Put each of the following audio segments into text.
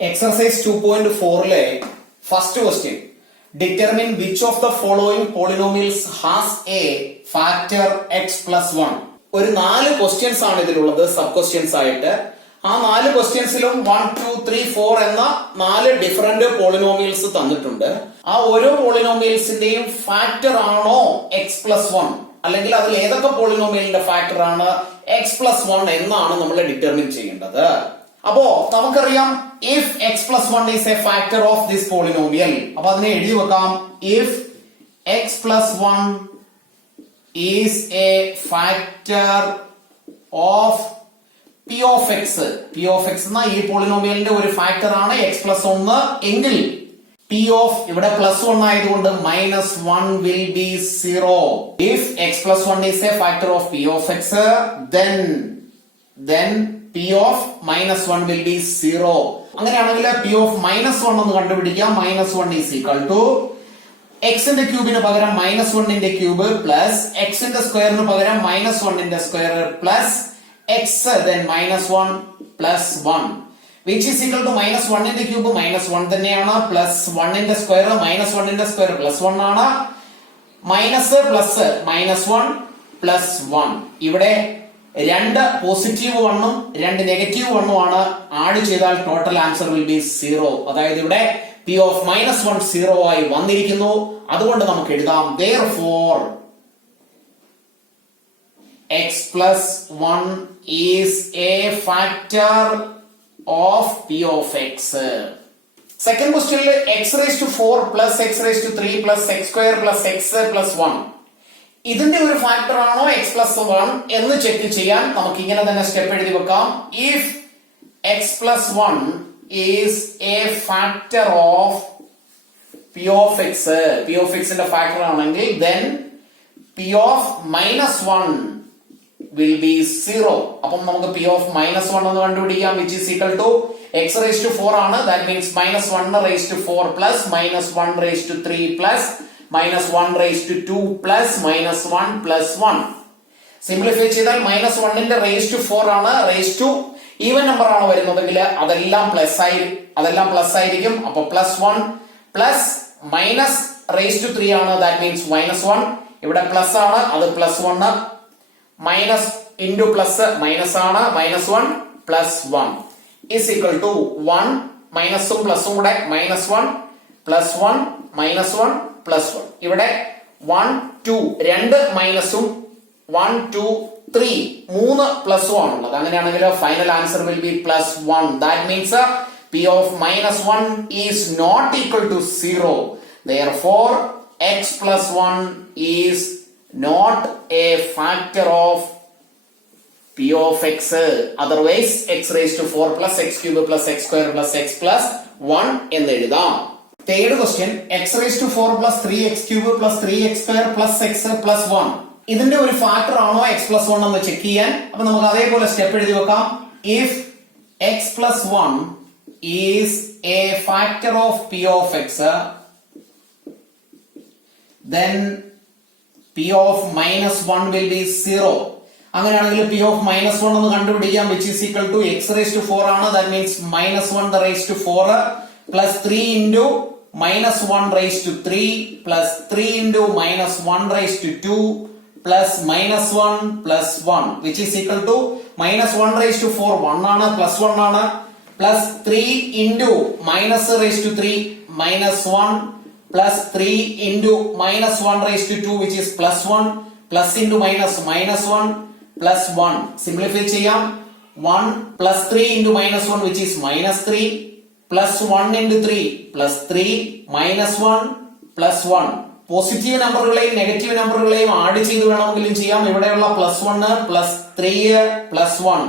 Exercise 2.4 first question. Determine which of the following polynomials has a factor x plus 1. ഒരു 4 questions ആണ് ഇതിലുള്ളത്, sub questions ആയിട്ട്. ആ 4 ക്വസ്റ്റ്യൻസിലും 1, 2, 3, 4 എന്ന 4 ഡിഫറെന്റ് പോളിനോമിയൽസ് തന്നിട്ടുണ്ട്. ആ ഓരോ പോളിനോമിയൽസിന്റെയും ഫാക്ടർ ആണോ എക്സ് പ്ലസ് 1 അല്ലെങ്കിൽ അതിൽ ഏതൊക്കെ പോളിനോമിയലിന്റെ ഫാക്ടർ ആണ് എക്സ് പ്ലസ് 1 എന്നാണ് നമ്മൾ ഡിറ്റർമിൻ ചെയ്യേണ്ടത്. അപ്പോ നമുക്കറിയാം if x plus 1 is a factor of this polynomial, അപ്പൊ അതിനെ എഴുതി വെക്കാം. if x plus 1 is a factor of p of x, p of x എന്ന ഈ പോളിനോമിയലിന്റെ ഒരു ഫാക്ടർ ആണ് x plus 1 എങ്കിൽ p of ഇവിടെ plus 1 ആയതുകൊണ്ട് minus 1 will be 0. if x plus 1 is a factor of p of x, then p of minus 1 will be 0. അങ്ങനെയാണെങ്കിൽ p of minus 1 എന്ന് കണ്ടുപിടിക്കാം. minus 1 is equal to x ന്റെ ക്യൂബിന് പകരം minus 1 ന്റെ cube plus x ന്റെ സ്ക്വയറിന് പകരം minus 1 ന്റെ square plus x then minus 1 plus 1 which is equal to minus 1 ന്റെ ക്യൂബ് minus 1 തന്നെയാണ്, പ്ലസ് 1 ന്റെ സ്ക്വയർ minus 1 ന്റെ സ്ക്വയർ പ്ലസ് 1 ആണ്, മൈനസ് പ്ലസ് minus 1 plus 1. ഇവിടെ 2 പോസിറ്റീവ് 1 ഉം 2 നെഗറ്റീവ് 1 ഉം ആണ്. ആഡ് ചെയ്താൽ ടോട്ടൽ ആൻസർ വിൽ ബി 0. അതായത് ഇവിടെ p of minus 1 0 ആയി വന്നിരിക്കുന്നു. അതുകൊണ്ട് നമുക്ക് എഴുതാം therefore x plus 1 is a factor of p of x. Second ക്വസ്റ്റ്യനിൽ x raised to 4 plus x raised to 3 plus x square plus x plus 1 ഇതിന്റെ ഒരു ഫാക്ടർ ആണോ x plus 1 എന്ന് ചെക്ക് ചെയ്യാൻ നമുക്ക് ഇങ്ങനെ തന്നെ സ്റ്റെപ്പ് എഴുതി വെക്കാം. if x plus 1 is a factor of p of x, p of x ന്റെ ഫാക്ടർ ആണെങ്കിൽ then p of minus 1 will be 0. അപ്പം നമുക്ക് p of minus 1 എന്ന് കണ്ടുപിടിക്കാം, which is equal to x raised to 4 ആണ്. that means minus 1 raised to 4 plus minus 1 raised to 3 plus minus 1 raised to 2 plus minus 1 plus 1. Simplify ചെയ്താൽ minus 1 ന്റെ raised to 4 ആണ്. raised to even number ആണ് വരുന്നതെങ്കിൽ അതെല്ലാം plus ആയിരിക്കും. അപ്പൊ plus 1 plus minus raised to 3 ആണ്. that means minus 1. ഇവിടെ പ്ലസ് ആണ്, അത് plus 1. Minus into plus minus ആണ്, minus 1 plus 1 is equal to 1 മൈനസും പ്ലസും കൂടെ minus 1 plus 1 minus 1 plus 1. ഇവിടെ 1 2 2 മൈനസും 1 2 3 3 പ്ലസും ആണുള്ളത്. അങ്ങനെയാണെങ്കിൽ final answer will be plus 1. That means p of minus 1 is not equal to 0. therefore x plus 1 is not a factor of p of x. otherwise x raised to 4 plus x cube plus x square plus x plus 1 എന്ന് എഴുതാം. Third question x raised to 4 plus 3x cube plus 3x square plus x plus 1 ഇതിന്റെ ഒരു factor ആണോ x plus 1 എന്ന് check ചെയ്യാൻ. അപ്പൊ നമുക്ക് അതേപോലെ സ്റ്റെപ്പ് എഴുതി വെക്കാം. if x plus 1 is a factor of p of x, then p of minus 1 will be 0. അങ്ങനെയാണെങ്കിൽ p of minus 1 എന്ന് കണ്ടുപിടിക്കാം, which is equal to x raised to 4 ആണ്. that means minus 1 raised to 4 plus 3 into minus 1 raised to 3 plus 3 into minus 1 raised to 2 plus minus 1 plus 1 which is equal to minus 1 raised to 4 1 ആണ്, plus 1 ആണ്, plus 3 into minus raised to 3 minus 1 plus 3 into minus 1 raised to 2 which is plus 1 plus into minus minus 1 plus 1. simplify ചെയ്യാം. 1 plus 3 into minus 1 which is minus 3 plus 1 into 3 plus 3 minus 1 plus 1. Positive നമ്പറുകളെയും negative നമ്പറുകളെയും add ചെയ്ത് വേണമെങ്കിലും ചെയ്യാം. ഇവിടെയുള്ള plus 1 plus 3 plus 1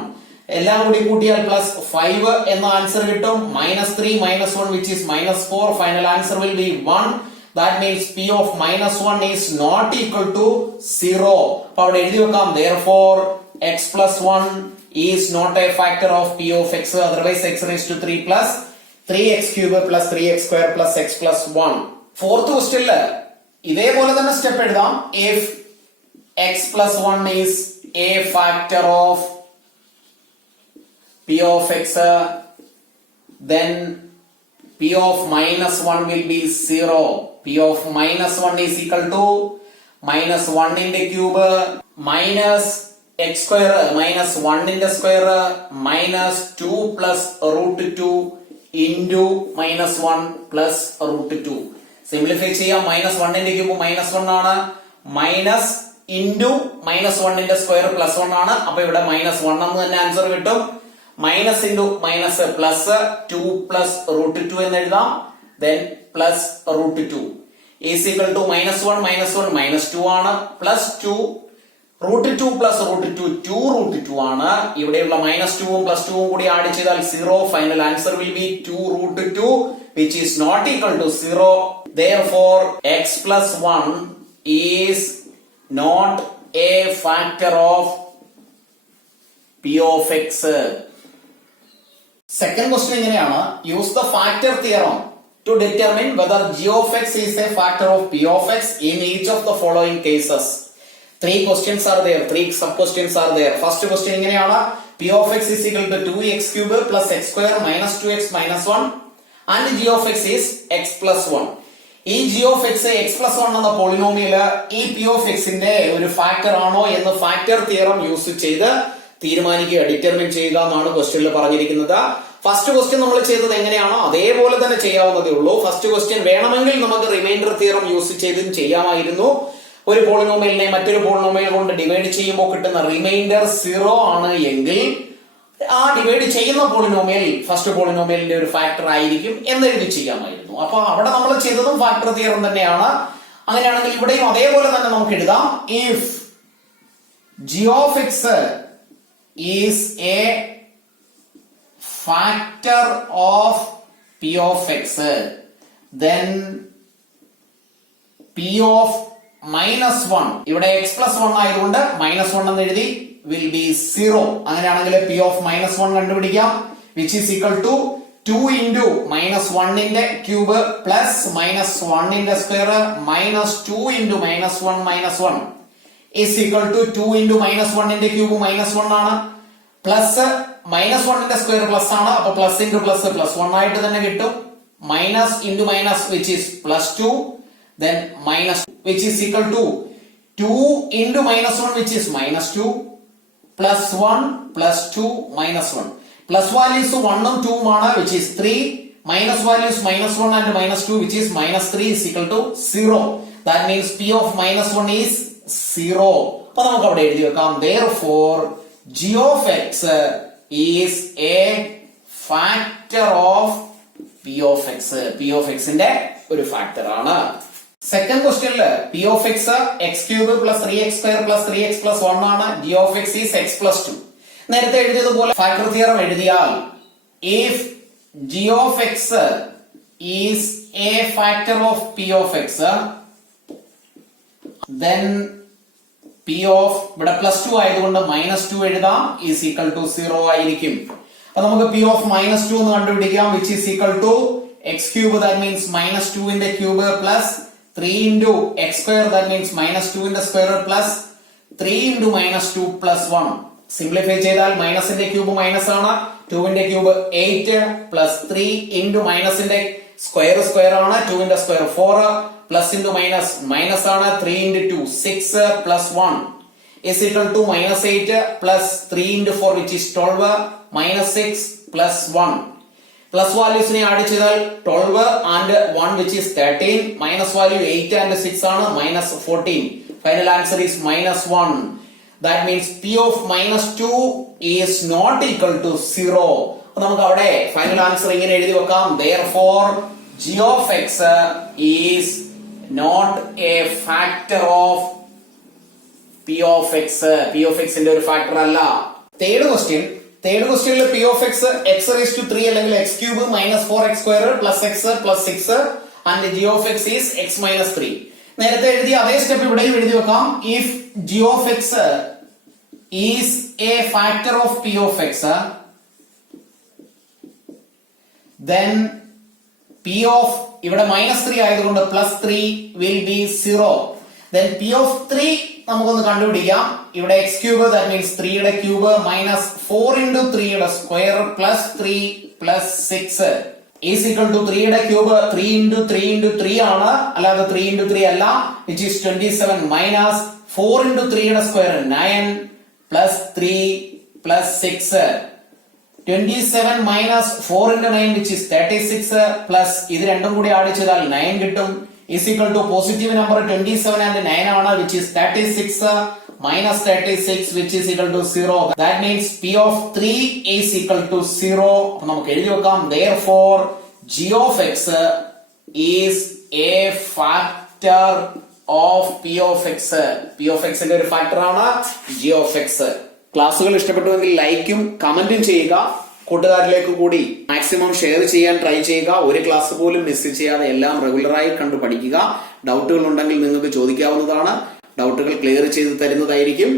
എല്ലാം കൂടി കൂട്ടിയാൽ പ്ലസ് 5 എന്ന ആൻസർ കിട്ടും. minus 3 minus 1 which is minus 4. Final answer will be 1. that means p of minus 1 is not equal to 0. അപ്പൊ അവിടെ എഴുതി വെക്കാം therefore x plus 1 is not a factor of p of x. otherwise x raised to 3 plus 3x cube plus 3x square plus x plus 1. Fourth ക്വസ്റ്റ്യനില് ഇതേപോലെ തന്നെ step എഴുതാം. if x plus 1 is a factor of p of x, then p of minus 1 will be 0. p of minus 1 is equal to minus 1 in the cube minus x square minus 1 in the square minus 2 plus root 2 into minus 1 plus root 2. Simplify ചെയ്യാം. minus 1 in the cube minus 1 ആണ്, minus into minus 1 in the square plus 1 ആണ്. അപ്പൊ ഇവിടെ minus 1 എന്ന് തന്നെ answer കിട്ടും. minus into minus plus 2 plus root 2 എന്ന് എഴുതാം. then plus root 2 is equal to minus 1 minus 2 ആണ്, plus 2 root 2 plus root 2 2 root 2 ആണ്. ഇവിടെയുള്ള minus 2 ഉം plus 2 ഉം കൂടി ആഡ് ചെയ്താൽ 0. Final answer will be 2 root 2 which is not equal to 0. Therefore x plus 1 is not a factor of p of x. Second question ഇങ്ങനെയാണ്. Use the factor theorem to determine whether g of x is a factor of p of x in each of the following cases. Three questions are there. Three sub questions are there. First question ഇങ്ങനെയാണ്. p of x is equal to 2x cube plus x square minus 2x minus 1 and g of x is x plus 1. ഈ g of x x plus 1 എന്ന polynomial ഈ p of x ന്റെ ഒരു factor ആണോ എന്ന് factor theorem use ചെയ്ത് തീരുമാനിക്കുക, determine ചെയ്യുക എന്നാണ് ക്വസ്റ്റ്യനിൽ പറഞ്ഞിരിക്കുന്നത്. ഫസ്റ്റ് ക്വസ്റ്റ്യൻ നമ്മൾ ചെയ്തത് എങ്ങനെയാണോ അതേപോലെ തന്നെ ചെയ്യാവുന്നതേ ഉള്ളൂ. ഫസ്റ്റ് ക്വസ്റ്റ്യൻ വേണമെങ്കിൽ നമുക്ക് റിമൈൻഡർ തിയറം യൂസ് ചെയ്തും ചെയ്യാമായിരുന്നു. ഒരു പോളിനോമിയലിനെ മറ്റൊരു പോളിനോമിയൽ കൊണ്ട് ഡിവൈഡ് ചെയ്യുമ്പോൾ കിട്ടുന്ന റിമൈൻഡർ 0 ആണ് എങ്കിൽ ആ ഡിവൈഡ് ചെയ്യുന്ന പോളിനോമിയൽ ഫസ്റ്റ് പോളിനോമിയലിന്റെ ഒരു ഫാക്ടർ ആയിരിക്കും എന്നെഴുതി ചെയ്യാമായിരുന്നു. അപ്പൊ അവിടെ നമ്മൾ ചെയ്തതും ഫാക്ടർ തിയറം തന്നെയാണ്. അങ്ങനെയാണെങ്കിൽ ഇവിടെയും അതേപോലെ തന്നെ നമുക്ക് എഴുതാം. If g of x is a factor of p of x, then p of minus 1 ഇവിടെ x plus 1 ആയതുകൊണ്ട് minus 1 എന്ന് എഴുതി will be 0. അങ്ങനെയാണെങ്കിൽ p of minus 1 കണ്ടുപിടിക്കാം, which is equal to 2 into minus 1 in the cube plus minus 1 in the square minus 2 into minus 1 minus 1 is equal to 2 into minus 1 in the cube minus 1 ആണ്, plus minus 1 in the square plus ആണ്. അപ്പൊ plus into plus plus 1 ആയിട്ട് തന്നെ കിട്ടും. minus into minus which is plus 2, then minus which is equal to 2 into minus 1 which is minus 2 plus 1 plus 2 minus 1. Plus values 1 ഉം 2 ഉം ആണ് which is 3. Minus values minus 1 and minus 2 which is minus 3 is equal to 0. That means p of minus 1 is 0. അപ്പൊ നമുക്ക് അവിടെ എഴുതി വെക്കാം. Therefore g of x is a factor of p of x. p of x ന്റെ ഒരു factor ആണ്. Second ക്വസ്റ്റ്യനില് p of x x cube plus 3x square plus 3x plus 1 ആണ്. g of x is x plus 2. നേരത്തെ എഴുതിയതുപോലെ factor theorem എഴുതിയാൽ if g of x is a factor of p of x, then p of ഇവിടെ plus 2 ആയതുകൊണ്ട് minus 2 എഴുതാം is equal to 0 ആയിരിക്കും. അപ്പൊ നമുക്ക് p of minus 2 എന്ന് കണ്ടുപിടിക്കാം, which is equal to x cube, that means minus 2 in the cube plus 3 into x square, that means minus 2 in the square plus 3 into minus 2 plus 1. Simplify ചെയ്താൽ മൈനസിന്റെ cube minus ആണ്, 2 ന്റെ cube 8 plus 3 into മൈനസിന്റെ square square ആണ്, 2 ന്റെ square 4 plus into minus minus ആണ്, 3 into 2 6 plus 1 is equal to minus 8 plus 3 into 4 which is 12 minus 6 plus 1. Plus വാല്യൂസിനെ add ചെയ്താൽ 12 and 1 which is 13, minus value 8 and 6 ആണ്, minus 14. Final answer is minus 1. That means p of minus 2 is not equal to 0. അപ്പൊ നമുക്ക് അവിടെ final answer ഇങ്ങനെ എഴുതി വെക്കാം. Therefore g of x is not a factor of p of x. p of x ന്റെ ഒരു factor അല്ല. Third ക്വസ്റ്റ്യനിൽ p of x x raised to 3 അല്ലെങ്കിൽ x cube minus 4x square plus x plus 6 and g of x is x minus 3. നേരത്തെ എഴുതിയ അതേ step ഇവിടെയും എഴുതി വെക്കാം. If g of x is a factor of p of x, then p of ഇവിടെ minus 3 ആയതുകൊണ്ട് plus 3 will be 0. Then p of 3 നമുക്കൊന്ന് കണ്ടുപിടിക്കാം. ഇവിടെ x cube, that means 3 യുടെ ക്യൂബ് minus 4 into 3 യുടെ square plus 3 plus 6 is equal to 3 യുടെ cube 3 into 3 into 3 ആണ്, അല്ലാതെ 3 into 3 അല്ല, which is 27 minus 4 into 3 യുടെ square 9 plus 3 plus 6. 27 minus 4 into 9 which is 36 plus ഇത് രണ്ടും കൂടി ആഡ് ചെയ്താൽ 9 കിട്ടും, is equal to positive number 27 and 9 ആണ്, which is 36 minus 36 which is equal to 0. That means p of 3 is equal to 0. അപ്പോൾ നമുക്ക് എഴുതി വെക്കാം, therefore g of x is a factor of p of x. p of x ന്റെ ഒരു factor ആണ് g of x. ക്ലാസ്സുകൾ ഇഷ്ടപ്പെട്ടുവെങ്കിൽ ലൈക്കും കമന്റും ചെയ്യുക, കൂട്ടുകാരിലേക്ക് കൂടി മാക്സിമം ഷെയർ ചെയ്യാൻ ട്രൈ ചെയ്യുക. ഒരു ക്ലാസ് പോലും മിസ് ചെയ്യാതെ എല്ലാം റെഗുലറായി കണ്ടു പഠിക്കുക. ഡൗട്ടുകൾ ഉണ്ടെങ്കിൽ നിങ്ങൾക്ക് ചോദിക്കാവുന്നതാണ്, ഡൗട്ടുകൾ ക്ലിയർ ചെയ്ത് തരുന്നതായിരിക്കും.